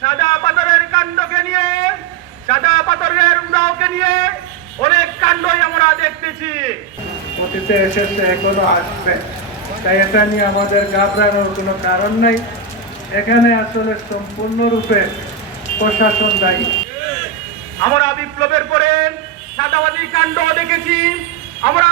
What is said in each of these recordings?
সাদা পাথরের কাণ্ডকে নিয়ে সাদা পাথরের উড়াওকে নিয়ে অনেক কাণ্ডই আমরা দেখতেছি। অতীতে এসেছে এখনও আসবে। তাই এটা নিয়ে আমাদের ঘাবড়ানোর কোনো কারণ নাই। এখানে আসলে সম্পূর্ণরূপে প্রশাসন দায়ী। আমরা বিপ্লবের পরে সাদাবাদী কাণ্ড দেখেছি। আমরা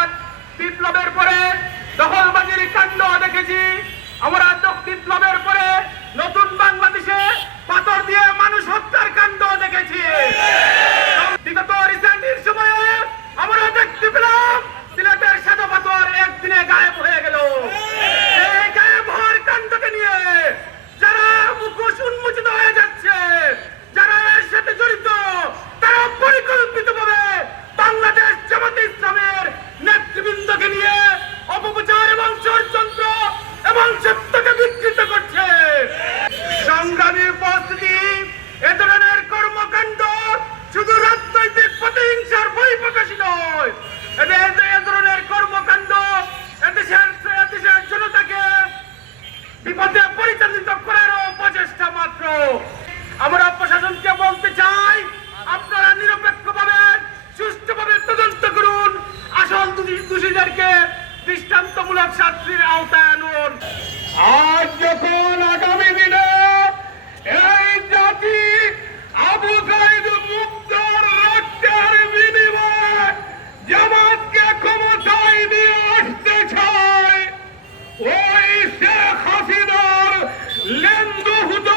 সত্যকে বিকৃত করছে। সংগ্রামের পথ দিয়ে এ ধরনের কর্মকাণ্ড শুধু রাজনৈতিক প্রতিহিংসার বই প্রকাশী নয় এ ধরনের কর্মকাণ্ড এদেশের এদেশের জনতাকে বিপদে পরিচালিত করারও প্রচেষ্টা মাত্র। আমরা প্রশাসনকে বলতে চাই, আপনারা নিরপেক্ষভাবে, সুষ্ঠুভাবে তদন্ত করুন। আসল দোষীদেরকে দৃষ্টান্তমূলক শাস্তির আওতায় আনুন। lendo hudo